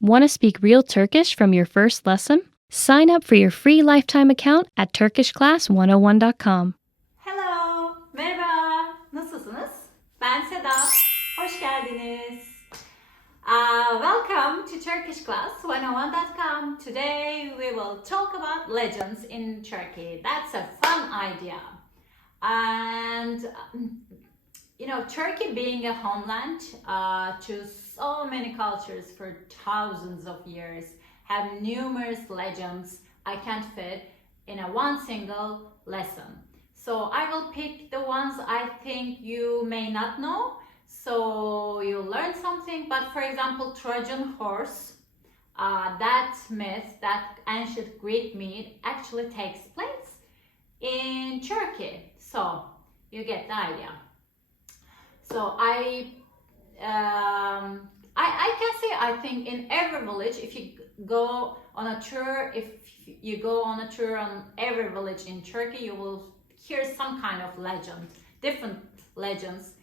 Want to speak real Turkish from your first lesson? Sign up for your free lifetime account at turkishclass101.com. Hello, merhaba. Nasılsınız? Ben Seda. Hoş geldiniz. Welcome to turkishclass101.com. Today we will talk about legends in Turkey. That's a fun idea. And Turkey being a homeland to so many cultures for thousands of years, have numerous legends I can't fit in a one single lesson. So I will pick the ones I think you may not know, so you'll learn something. But for example, Trojan horse, that myth, that ancient Greek myth actually takes place in Turkey. So you get the idea. So I can say, I think in every village, if you go on a tour, on every village in Turkey, you will hear some kind of legend, different legends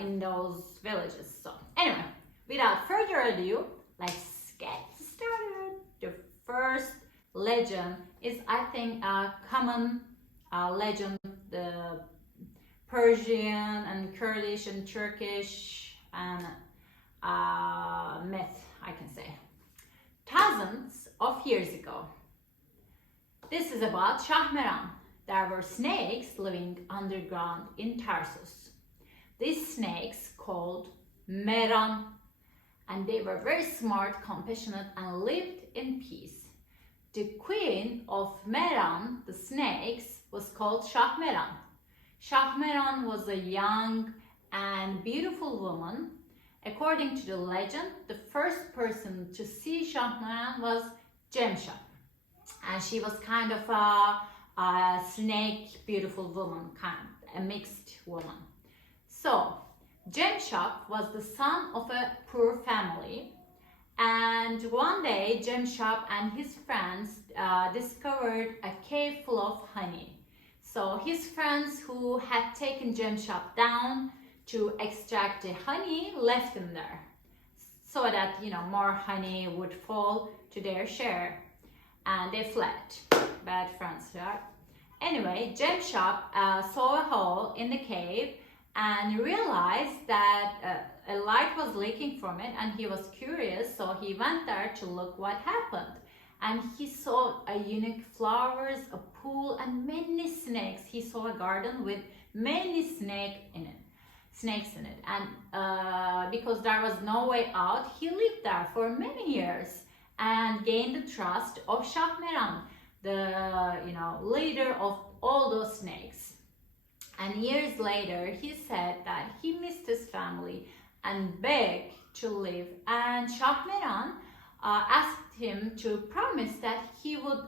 in those villages. So anyway, without further ado, let's get started. The first legend is, I think, a common legend, the Persian and Kurdish and Turkish and myth, I can say. Thousands of years ago. This is about Shahmeran. There were snakes living underground in Tarsus. These snakes called Meran, and they were very smart, compassionate, and lived in peace. The queen of Meran, the snakes, was called Shahmeran. Shahmeran was a young and beautiful woman. According to the legend, the first person to see Shahmeran was Cemshah. And she was kind of a snake, beautiful woman, a mixed woman. So, Cemshah was the son of a poor family. And one day, Cemshah and his friends discovered a cave full of honey. So his friends who had taken Cemshah down to extract the honey left him there, so that more honey would fall to their share, and they fled. Bad friends, right? Anyway, Cemshah saw a hole in the cave and realized that a light was leaking from it, and he was curious, so he went there to look what happened. And he saw a unique flowers, a pool, and many snakes. He saw a garden with many snakes in it. And because there was no way out, he lived there for many years and gained the trust of Shahmeran, the leader of all those snakes. And years later, he said that he missed his family and begged to live. And Shahmeran asked him to promise that he would,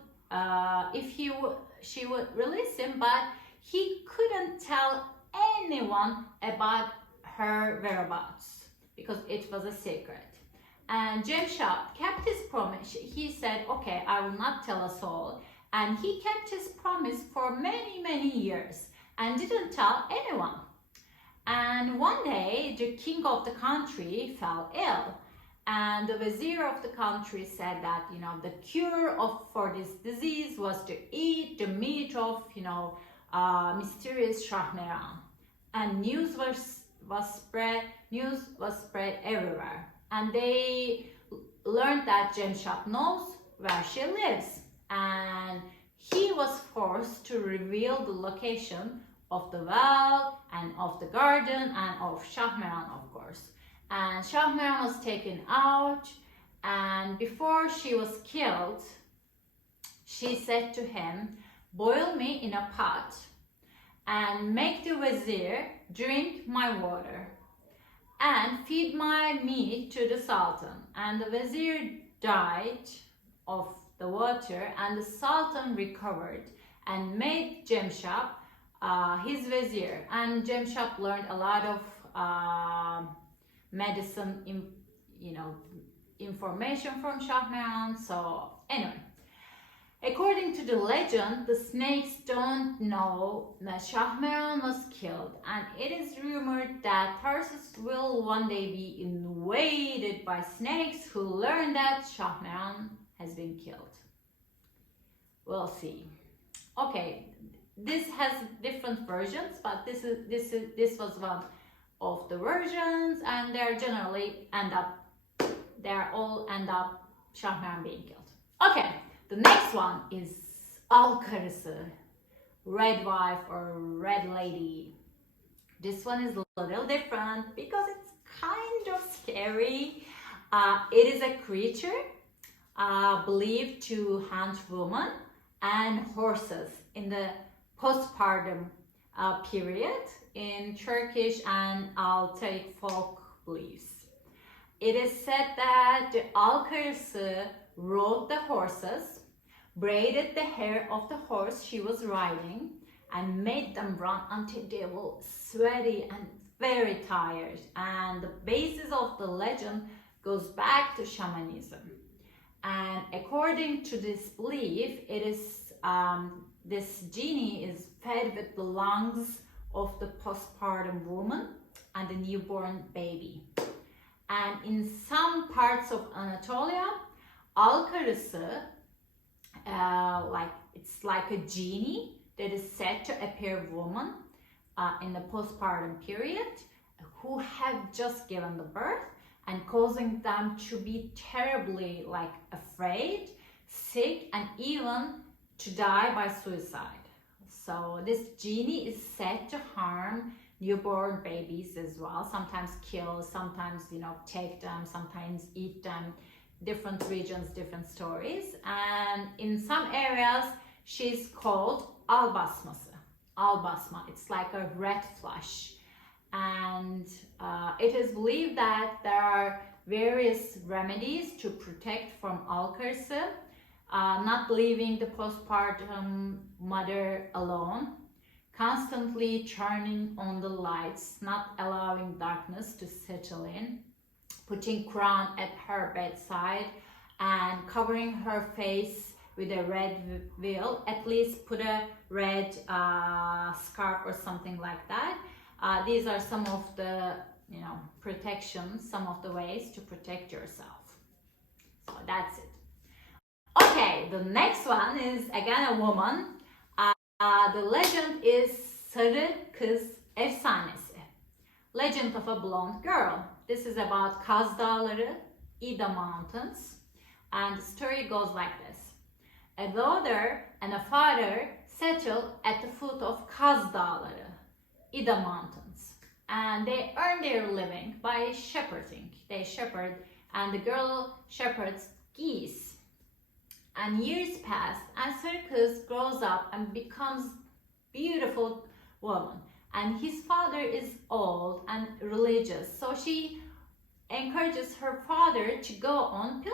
she would release him, but he couldn't tell anyone about her whereabouts because it was a secret. And Cemshah kept his promise. He said, okay, I will not tell us all. And he kept his promise for many years and didn't tell anyone. And one day, the king of the country fell ill. And the vizier of the country said that the cure for this disease was to eat the meat of mysterious Shahmeran. And news was spread everywhere. And they learned that Cemshah knows where she lives, and he was forced to reveal the location of the well and of the garden and of Shahmeran, of course. And Shahmeran was taken out, and before she was killed, she said to him, boil me in a pot and make the vizier drink my water and feed my meat to the sultan. And the vizier died of the water, and the sultan recovered and made Cemshah his vizier. And Cemshah learned a lot of medicine, information from Shahmeran. So anyway, According to the legend, the snakes don't know that Shahmeran was killed, and it is rumored that Tarsus will one day be invaded by snakes who learn that Shahmeran has been killed. We'll see. Okay, this has different versions, but this was one of the versions, and they all end up Shahmeran being killed. Okay. The next one is Al Karısı, red wife or red lady. This one is a little different because it's kind of scary. It is a creature believed to hunt women and horses in the postpartum period in Turkish and Altaic folk beliefs. It is said that the Al Karısı rode the horses, braided the hair of the horse she was riding, and made them run until they were sweaty and very tired. And the basis of the legend goes back to shamanism. And according to this belief, it is this genie is fed with the lungs of the postpartum woman and the newborn baby. And in some parts of Anatolia, Al Karısı, it's like a genie that is said to appear woman in the postpartum period who have just given the birth and causing them to be terribly afraid, sick, and even to die by suicide. So this genie is said to harm newborn babies as well, sometimes kill, sometimes take them, sometimes eat them. Different regions, different stories, and in some areas she's called albasması. Albasma, it's like a red flush, and it is believed that there are various remedies to protect from Al Karısı, not leaving the postpartum mother alone, constantly turning on the lights, not allowing darkness to settle in, putting Quran at her bedside, and covering her face with a red veil, at least put a red scarf or something like that. These are some of the protections, some of the ways to protect yourself. So that's it. Okay, the next one is again a woman. The legend is Sarı Kız Efsanesi, legend of a blonde girl. This is about Kaz Dağları, Ida Mountains, and the story goes like this. A daughter and a father settled at the foot of Kaz Dağları, Ida Mountains, and they earn their living by shepherding. They shepherd, and the girl shepherds geese. And years pass, and Sarı Kız grows up and becomes beautiful woman. And his father is old and religious, so she encourages her father to go on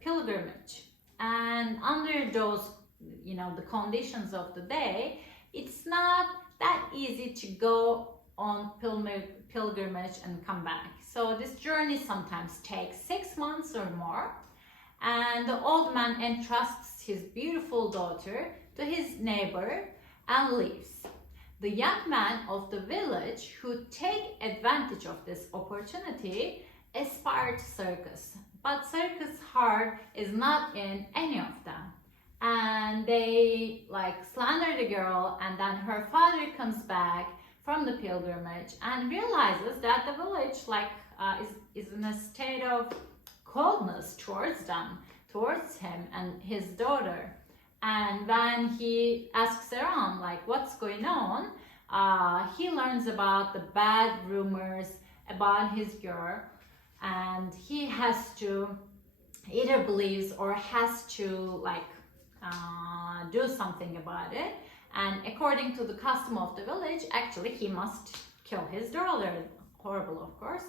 pilgrimage. And under those, the conditions of the day, it's not that easy to go on pilgrimage and come back. So this journey sometimes takes 6 months or more. And the old man entrusts his beautiful daughter to his neighbor and leaves. The young men of the village who take advantage of this opportunity aspire to circus, but circus heart is not in any of them, and they slander the girl, and then her father comes back from the pilgrimage and realizes that the village is in a state of coldness towards him and his daughter. And when he asks around what's going on, he learns about the bad rumors about his girl, and he has to either believes or has to do something about it. And according to the custom of the village, actually he must kill his daughter. Horrible, of course.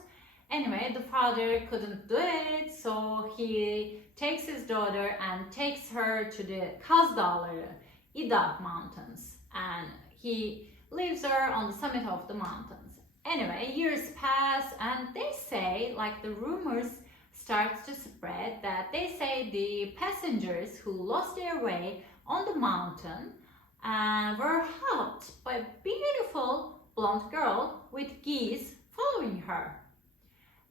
Anyway, the father couldn't do it, so he takes his daughter and takes her to the Kaz Dağları, Ida Mountains, and he leaves her on the summit of the mountains. Anyway, years pass, and they say, the rumors starts to spread, that they say the passengers who lost their way on the mountain and were helped by a beautiful blonde girl with geese following her.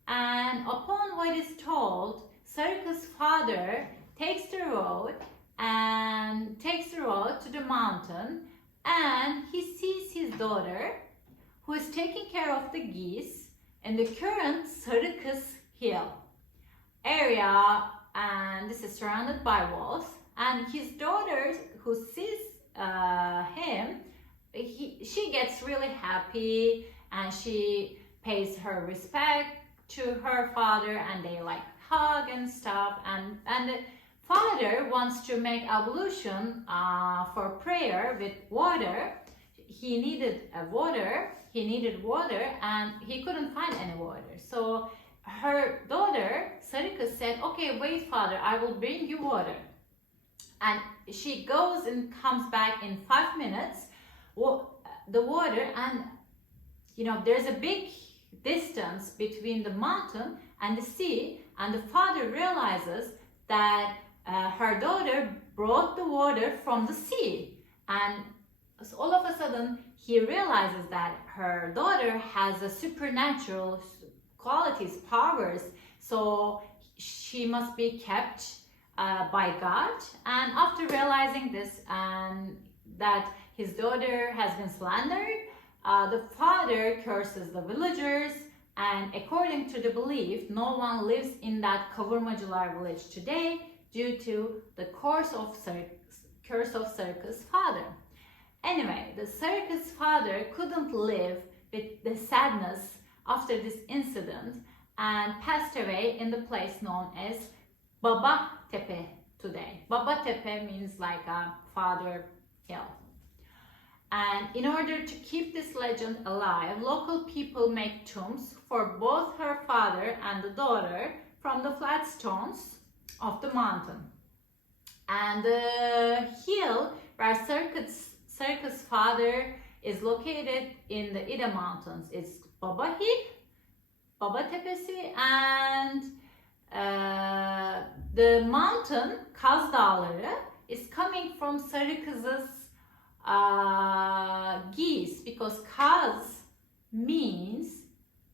And upon what is told, Sarika's father takes the road to the mountain, and he sees his daughter who is taking care of the geese in the current Sarika's hill area, and this is surrounded by walls. And his daughter, who sees him, she gets really happy, and she pays her respect to her father, and they like hug and stuff. And the father wants to make ablution for prayer with water. He needed water, and he couldn't find any water. So her daughter Sarika said, "Okay, wait, father, I will bring you water." And she goes and comes back in 5 minutes. The water, and there's a big distance between the mountain and the sea, and the father realizes that her daughter brought the water from the sea. And so all of a sudden he realizes that her daughter has a supernatural qualities, powers, so she must be kept by God. And after realizing this, and that his daughter has been slandered, the father curses the villagers, and according to the belief, no one lives in that Kavurmacılar village today due to the curse of Sarika's father. Anyway, the Sarika's father couldn't live with the sadness after this incident and passed away in the place known as Baba Tepe today. Baba Tepe means like a father hill. And in order to keep this legend alive, local people make tombs for both her father and the daughter from the flat stones of the mountain. And the hill where Sarika's father is located in the Ida Mountains. It's Baba Tepesi, and the mountain Kaz Dağları is coming from Sarika's geese, because Kaz means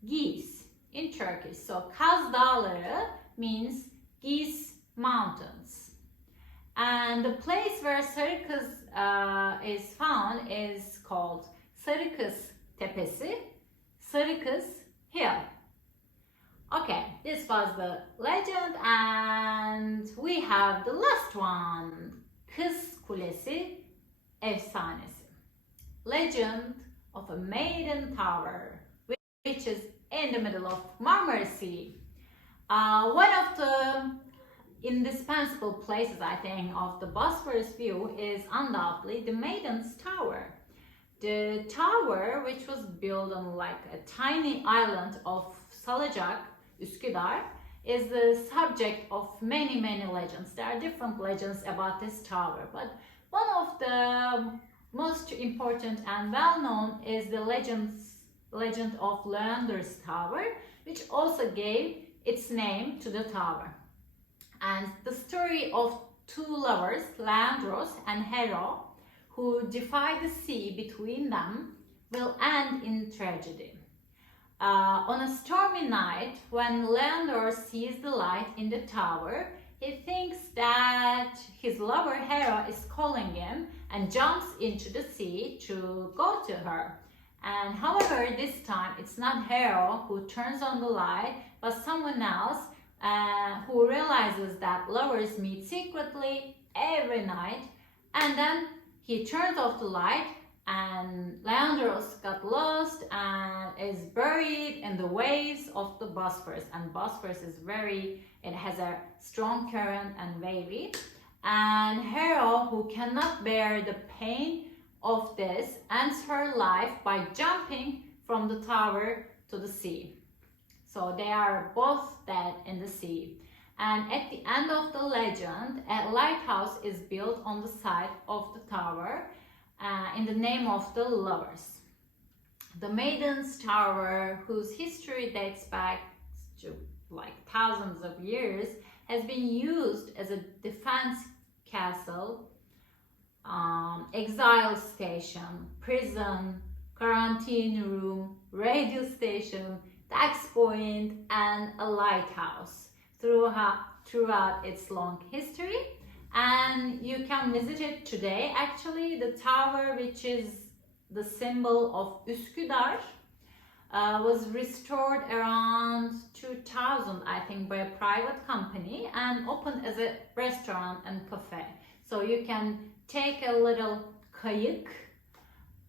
geese in Turkish. So Kaz Dağları means geese mountains. And the place where Sarika's is found is called Sarika's Tepesi, Sarika's hill. Okay, this was the legend, and we have the last one, Kız Kulesi Efsanesi. Legend of a Maiden Tower, which is in the middle of Marmara Sea. One of the indispensable places, I think, of the Bosphorus view is undoubtedly the Maiden's Tower. The tower, which was built on like a tiny island of Salacak, Üsküdar, is the subject of many legends. There are different legends about this tower, but one of the most important and well-known is the legend of Leander's Tower, which also gave its name to the tower. And the story of two lovers, Leandros and Hera, who defy the sea between them, will end in tragedy. On a stormy night, when Leandro sees the light in the tower, he thinks that his lover Hera is calling him and jumps into the sea to go to her. And however, this time it's not Hera who turns on the light, but someone else who realizes that lovers meet secretly every night, and then he turns off the light, and Leandros got lost and is buried in the waves of the Bosphorus. And Bosphorus is it has a strong current and wavy. And Hera, who cannot bear the pain of this, ends her life by jumping from the tower to the sea. So they are both dead in the sea. And at the end of the legend, a lighthouse is built on the side of the tower in the name of the lovers. The Maiden's Tower, whose history dates back to like thousands of years, has been used as a defense castle exile station, prison, quarantine room, radio station, tax point, and a lighthouse throughout its long history. And you can visit it today. Actually, the tower, which is the symbol of Üsküdar, was restored around 2000, I think, by a private company and opened as a restaurant and cafe. So you can take a little kayık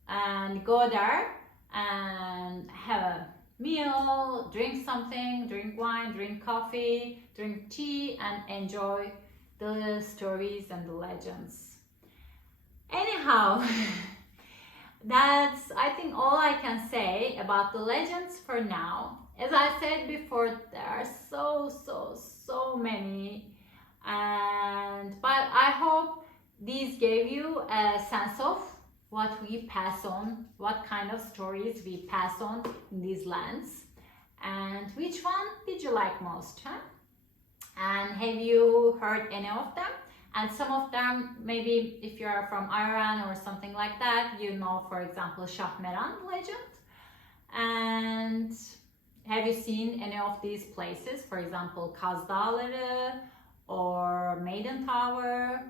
and go there and have a meal, drink something, drink wine, drink coffee, drink tea, and enjoy the stories and the legends. Anyhow, that's, I think, all I can say about the legends for now. As I said before, there are so many, but I hope these gave you a sense of what we pass on, what kind of stories we pass on in these lands, and which one did you like most, huh? And have you heard any of them? And some of them, maybe if you are from Iran or something like that, you know, for example, Şahmeran legend. And have you seen any of these places? For example, Kaz Dağları or Maiden Tower.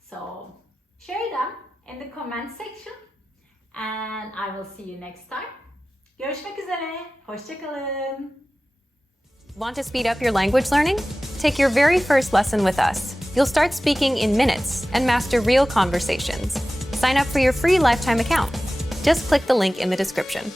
So share them in the comment section. And I will see you next time. Görüşmek üzere. Hoşça kalın. Want to speed up your language learning? Take your very first lesson with us. You'll start speaking in minutes and master real conversations. Sign up for your free lifetime account. Just click the link in the description.